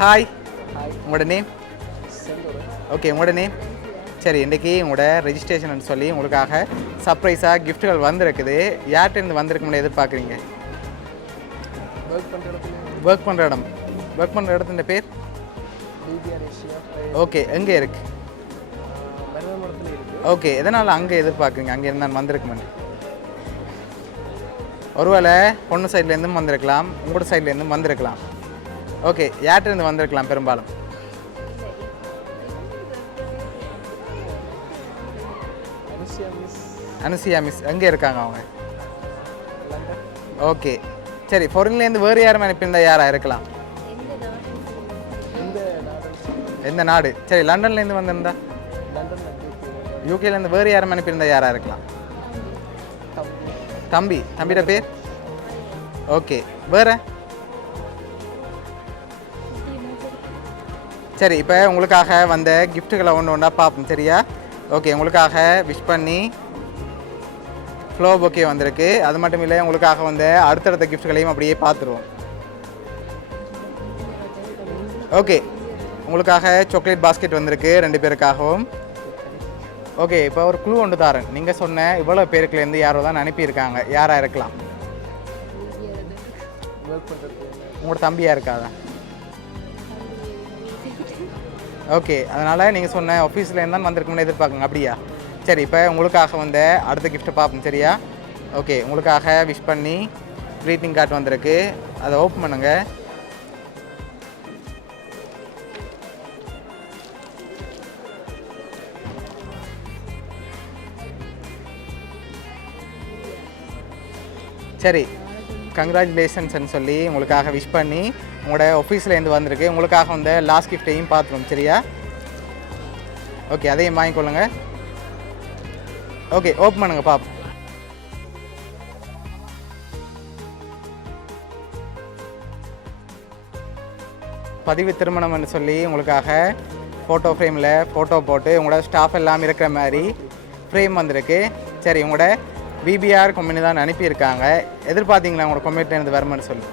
Hi, hi. உங்களோட name? Senthur. Okay, உங்களோட name? சரி, இன்றைக்கி உங்களோட ரெஜிஸ்ட்ரேஷன் சொல்லி உங்களுக்காக சர்ப்ரைஸாக கிஃப்ட்டுகள் வந்திருக்குது. யார்கிட்டேருந்து வந்திருக்கும்னு எதிர்பார்க்குறீங்க? ஒர்க் பண்ணுற இடத்துல ஒர்க் பண்ணுற இடத்துல பேர்? PPR Asia. ஓகே, எங்கே இருக்குது? மருதமரத்தில் இருக்குது. ஓகே, எதனால் அங்கே எதிர்பார்க்குறீங்க? அங்கே இருந்தால் வந்திருக்குமென்னு. ஒருவேளை பொண்ணு சைட்லேருந்தும் வந்திருக்கலாம், உங்களோட சைட்லேருந்தும் வந்திருக்கலாம். ஓகே, யார்கிட்டேருந்து வந்திருக்கலாம் பெரும்பாலும்? அனுசியா மிஸ் எங்கே இருக்காங்க அவங்க? லண்டன். ஓகே, சரி. ஃபாரின்லேருந்து வேறு யாரும் அனுப்பியிருந்தால் யாராக இருக்கலாம்? எந்த நாடு? சரி, லண்டன்லேருந்து வந்திருந்தா? யூகேலேருந்து வேறு யாரும் அனுப்பியிருந்தா யாராக இருக்கலாம்? தம்பியோட பேர்? ஓகே, வேறு? சரி, இப்போ உங்களுக்காக வந்த கிஃப்ட்டுகளை ஒன்று ஒன்றா பார்ப்போம், சரியா? ஓகே, உங்களுக்காக விஷ் பண்ணி ஃப்ளோ பொக்கே வந்திருக்கு. அது மட்டும் இல்லை, உங்களுக்காக வந்த அடுத்தடுத்த கிஃப்ட்களையும் அப்படியே பார்த்துருவோம். ஓகே, உங்களுக்காக சாக்லேட் பாஸ்கெட் வந்திருக்கு 2 பேருக்காகவும். ஓகே, இப்போ ஒரு க்ளூ ஒன்று தாரேன். நீங்கள் சொன்ன இவ்வளோ பேருக்குலேருந்து யாரோ தான் அனுப்பியிருக்காங்க. யாராக இருக்கலாம்? உங்களோட தம்பியாக இருக்காதா? ஓகே, அதனால் நீங்கள் சொன்ன ஆஃபீஸில் தான் வந்திருக்கும்னு எதிர்பார்க்குங்க, அப்படியா? சரி, இப்போ உங்களுக்காக வந்த அடுத்த கிஃப்ட்டை பார்ப்போம், சரியா? ஓகே, உங்களுக்காக விஷ் பண்ணி க்ரீட்டிங் கார்டு வந்திருக்கு. அதை ஓப்பன் பண்ணுங்க. சரி, கங்க்ராச்சுலேஷன்ஸ்ன்னு சொல்லி உங்களுக்காக விஷ் பண்ணி உங்களோட ஆஃபீஸ்லேருந்து வந்திருக்கு. உங்களுக்காக வந்த லாஸ்ட் கிஃப்ட்டையும் பார்த்துருவோம், சரியா? ஓகே, அதையும் வாங்கிக்கொள்ளுங்க. ஓகே, ஓப்பன் பண்ணுங்க பாப்போம். பதிவு திருமணம்னு சொல்லி உங்களுக்காக ஃபோட்டோ ஃப்ரேமில் ஃபோட்டோ போட்டு உங்களோட ஸ்டாஃப் எல்லாம் இருக்கிற மாதிரி ஃப்ரேம் வந்திருக்கு. சரி, உங்களோட பிபிஆர் கம்பெனி தான் அனுப்பியிருக்காங்க. எதிர்பார்த்தீங்களா உங்களோட கம்பெனிலேருந்து வருமானு சொல்லி?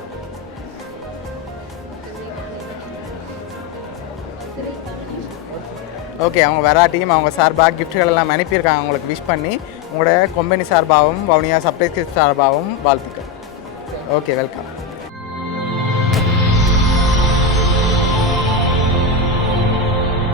ஓகே, அவங்க வெராட்டியும் அவங்க சார்பாக கிஃப்ட்கள் எல்லாம் அனுப்பியிருக்காங்க. உங்களுக்கு விஷ் பண்ணி உங்களோட கம்பெனி சார்பாகவும் வவுனியா சர்ப்ரைஸ் சார்பாகவும் வாழ்த்துக்கள். Okay, welcome.